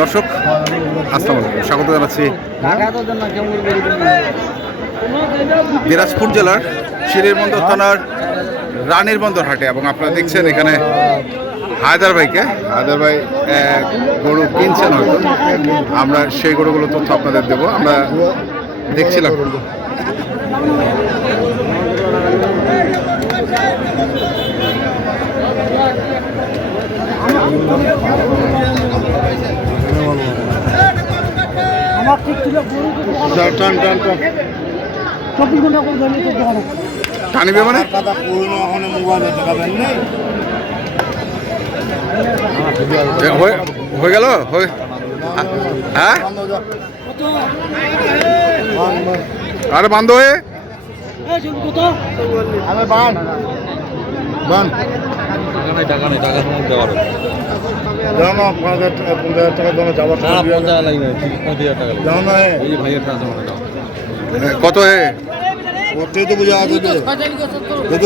দর্শক, আসসালামু আলাইকুম। স্বাগত জানাচ্ছি দিনাজপুর জেলার শিরের বন্দর থানার রানীর বন্দর হাটে এবং আপনারা দেখছেন এখানে হায়দার ভাইকে। হায়দার ভাই গরু কিনছেন হয়তো। আমরা সেই গরুগুলো তথ্য আপনাদের দেবো। আমরা দেখছিলাম আমার ঠিক ছিল গরু তো দোকানে টান টান টান চব্বিশ ঘণ্টা করে ধরে তো দোকানে টানিবে মানে? কথা পুরনো ওখানে মোবাইলে দেখাবেন হয়ে- হয়ে গেল? হয়ে আরে বান্ধ হয়ে। বান। বান। টাকা নেই টাকা নেই দেওয়ার জানো না পাঁচ হাজার টাকা পনেরো হাজার টাকা দামে যাবার না পঞ্চাশ টাকা লাগবে পঁচিশ হাজার টাকা জানো না এই যে ভাইয়ের ট্রান্সফার করে দাও। কত হে ওটাই তো বুঝা আছে যে কত?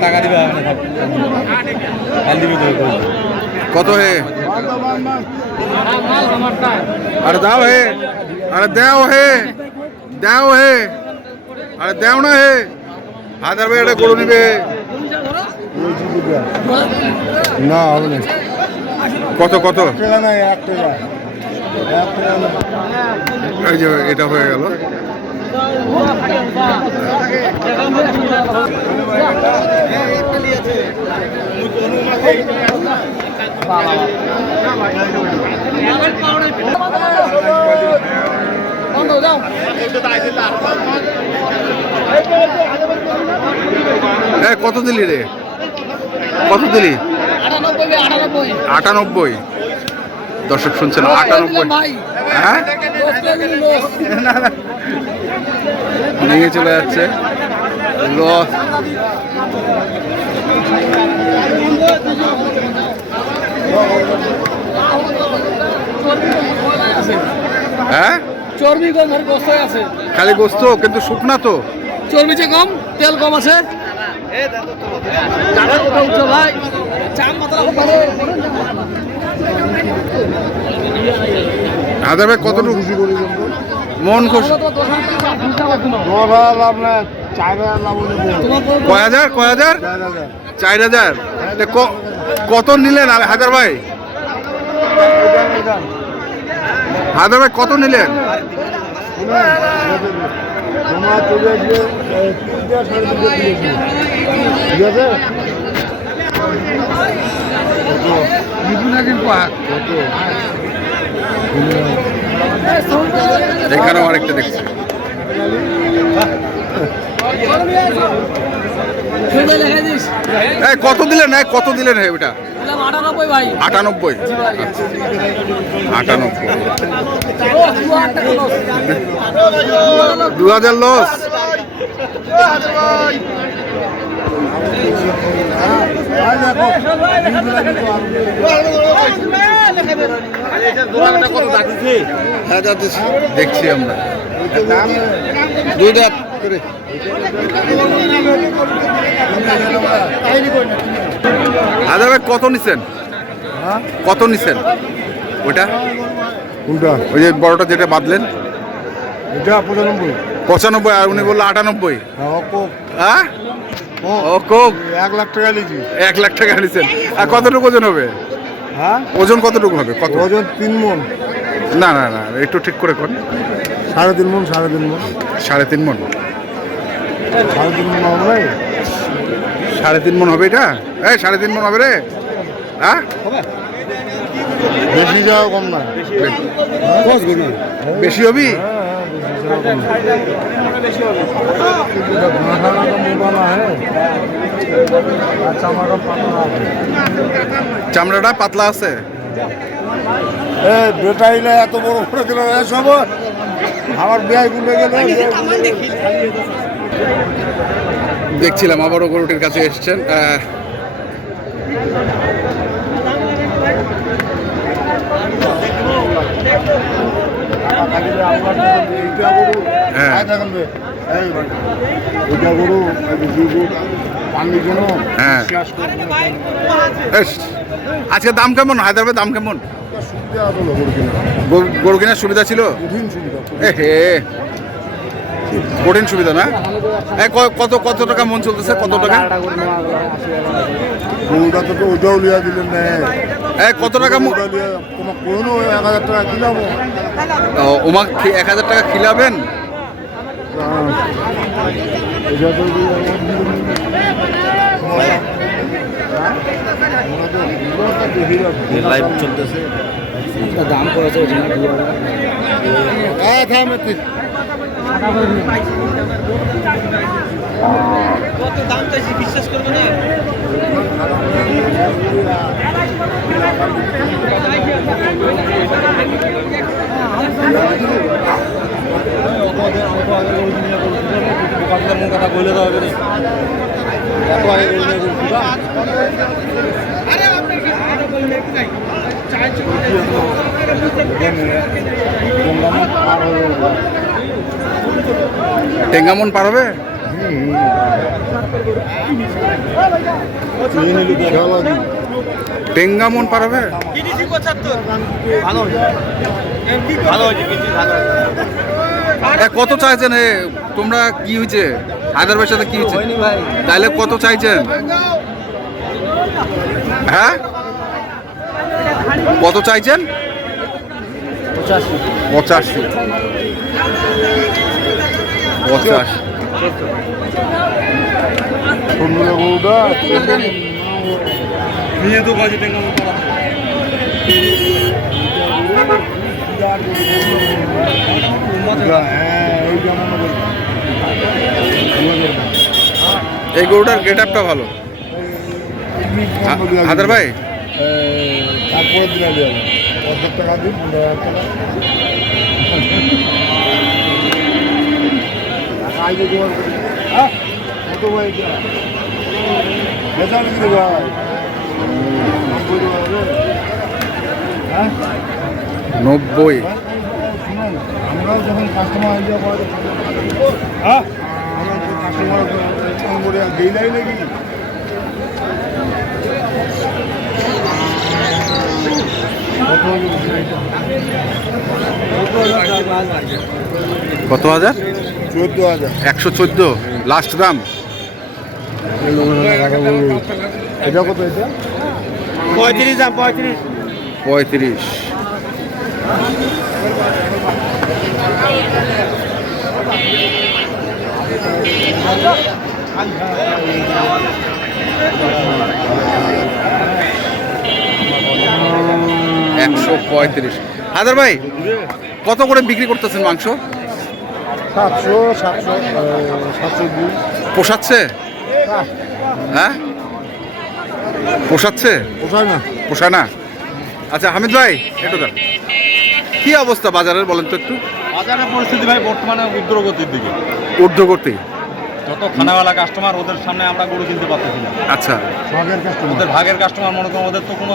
টাকা দিবে কাল কত হে আরে দাও হে আরে দেও হে দেও হে আরে দেও না হে। হাজার ভাই এটা গরু নিবে। না হবে না। কত কত? এই যে এটা হয়ে গেল। এ, কত দিলি রে? কত দিলি? আটানব্বই দর্শক শুনছেন আটানব্বই। হ্যাঁ। নিয়ে চলে যাচ্ছে। লস। হ্যাঁ? চর্বি কম আর গোস্ত আছে। খালি গোস্ত কিন্তু শুকনা তো। চর্বিতে কম তেল কম আছে। কোথাও উঠছো ভাই? চাম ভাই কতটুকু? মন খুশ। কয় হাজার? কয় হাজার? চার হাজার। তা ক- কত নিলেন আর হাজার ভাই? হাজার ভাই কত নিলেন? এখানেও আরেকটা দেখছি। কত দিলেন? কত দিলেন হে ওটা দিলাম আটানব্বই আটানব্বই? দু হাজার লস। দেখছি আমরা। দুই করে। হাজার ভাই কত নিছেন? কত নিছেন? ওইটা? কোনটা? ওই যে বড়টা যেটা বাঁধলেন? এটা পঁচানব্বই। পঁচানব্বই আর উনি বলল আটানব্বই। হ্যাঁ ও কোক এক লাখ টাকা নিয়েছি এক লাখ টাকা নিছেন। আর কতটুকু ওজন হবে? হ্যাঁ? ওজন কতটুকু হবে? কত? ওজন তিন মন। না না না একটু ঠিক করে কর সাড়ে তিন মন সাড়ে তিন মন। সাড়ে তিন মন। সাড়ে তিন মন হবে? সাড়ে তিন মন হবে এটা? এই সাড়ে তিন মন হবে রে। হ্যাঁ? বেশি যাওয়া কম না। বেশি হবি? চামড়াটা পাতলা আছে। এ বেটা এত বড় করে দিল সব আমার বিয়ে গুলে গেল দেখছিলাম আবারও গরুটির কাছে এসছেন হ্যাঁ। হ্যাঁ হ্যাঁ। আজকে দাম কেমন হায়দ্রাবাদ দাম কেমন সুবিধা হলো গরু কেনার সুবিধা ছিল কঠিন সুবিধা এ হে কঠিন সুবিধা না কত কত টাকা মন চলতেছে কত টাকা গরুটা তো তো ওইটাও লিয়া দিলেন না কত টাকা মন- তোমার কোনো এক হাজার টাকা ওমা এক হাজার টাকা খিলাবেন লাইভ চলতেছে দাম করেছে ওই জন্য কত দাম চাইছি বিশ্বাস করবে না কথা বলে দেওয়া হবে এত আগে গরু কিনা? টেঙ্গামন পার হবে টেঙ্গামন পার হবে কত চাইছেন এ? তোমরা কি হয়েছে? হায়দ্রাবাদের সাথে কি হয়েছে? তাহলে কত চাইছেন? হ্যাঁ? কত চাইছেন পঁচাশি পঁচাশি নিয়ে তো। হ্যাঁ এই গরুটার গেট আপটা ভালো হা- হায়দার ভাই তারপরে দিন আগে পঞ্চাশ টাকা দিন পনেরো হাজার টাকা। টাকা আইবে তোমার হ্যাঁ? কত ভাই এটা? বেচা ভাই। নব্বই? হ্যাঁ? নব্বই শুনুন আমরা যখন কাস্টমার আইডিয়া পাওয়া যায় হ্যাঁ? আমরা কাস্টমার করে গেইলাই নাকি? কত হাজার? চোদ্দ হাজার। একশো চোদ্দ। লাস্ট দাম? এটা কত এটা? পঁয়ত্রিশ দাম পঁয়ত্রিশ। পঁয়ত্রিশ। একশো পঁয়ত্রিশ। হায়দার ভাই কত করে বিক্রি করতেছেন মাংস? সাতশো সাতশো সাতশো দুই। পোষাচ্ছে? হ্যাঁ? পোষাচ্ছে? পোষায় না। পোষায় না? আচ্ছা হামিদ ভাই একটু দাঁড়ান। কি অবস্থা বাজারের বলেন তো একটু? বাজারের পরিস্থিতি ভাই বর্তমানে উগ্রগতির দিকে। ঊর্ধ্বগতি। যত খানাওয়ালা কাস্টমার ওদের সামনে আমরা গরু কিনতে পারতেছি না আচ্ছা ওদের ভাগের কাস্টমার মনে করেন ওদের তো কোনো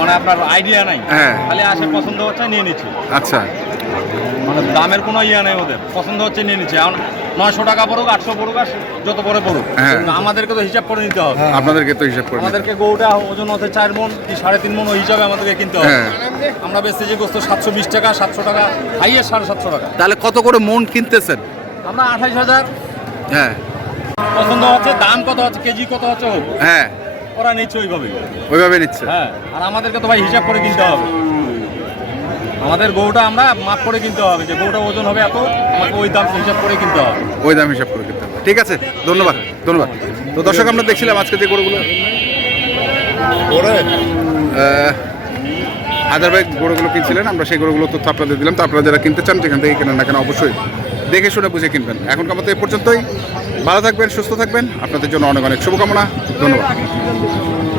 মানে আপনার আইডিয়া নাই। হ্যাঁ। খালি আসে পছন্দ হচ্ছে নিয়ে নিচ্ছে। আচ্ছা। মানে দামের কোনো ইয়ে নেই ওদের পছন্দ হচ্ছে নিয়ে নিচ্ছে। এখন নয়শো টাকা পড়ুক আটশো পড়ুক আর যত পরে পড়ুক। হ্যাঁ। কিন্তু আমাদেরকে তো হিসাব করে নিতে হবে। আপনাদেরকে তো হিসাব করে আমাদেরকে গরুটা ওজন হতে চার মন কি সাড়ে তিন মন ওই হিসাবে আমাদেরকে কিনতে হবে। হ্যাঁ। আমরা বেশি যে গোস্ত সাতশো বিশ টাকা সাতশো টাকা হাইয়ের সাড়ে সাতশো টাকা। তাহলে কত করে মন কিনতেছেন? আমরা আঠাইশ হাজার হ্যাঁ। পছন্দ হচ্ছে দাম কত হচ্ছে কেজি কত হচ্ছে হ্যাঁ। ওরা নিচ্ছে ওইভাবে। ওইভাবে নিচ্ছে। হ্যাঁ আর আমাদেরকে তো ভাই হিসাব করে কিনতে হবে। আমাদের গরুটা আমরা মাপ করে কিনতে হবে যে গরুটা ওজন হবে এত আমাকে ওই দাম হিসাব করে কিনতে হবে। ওই দাম হিসাব করে কিনতে হবে। ঠিক আছে ধন্যবাদ ধন্যবাদ। তো দর্শক আমরা দেখছিলাম আজকে যে গরুগুলো। ভাই গরুগুলো কিনছিলেন আমরা সেই গরুগুলো তথ্য আপনাদের দিলাম। তো আপনারা যারা কিনতে চান সেখান থেকে কেনেন না কেন অবশ্যই দেখে শুনে বুঝে কিনবেন। এখনকার মতো এ পর্যন্তই। ভালো থাকবেন, সুস্থ থাকবেন। আপনাদের জন্য অনেক অনেক শুভকামনা। ধন্যবাদ।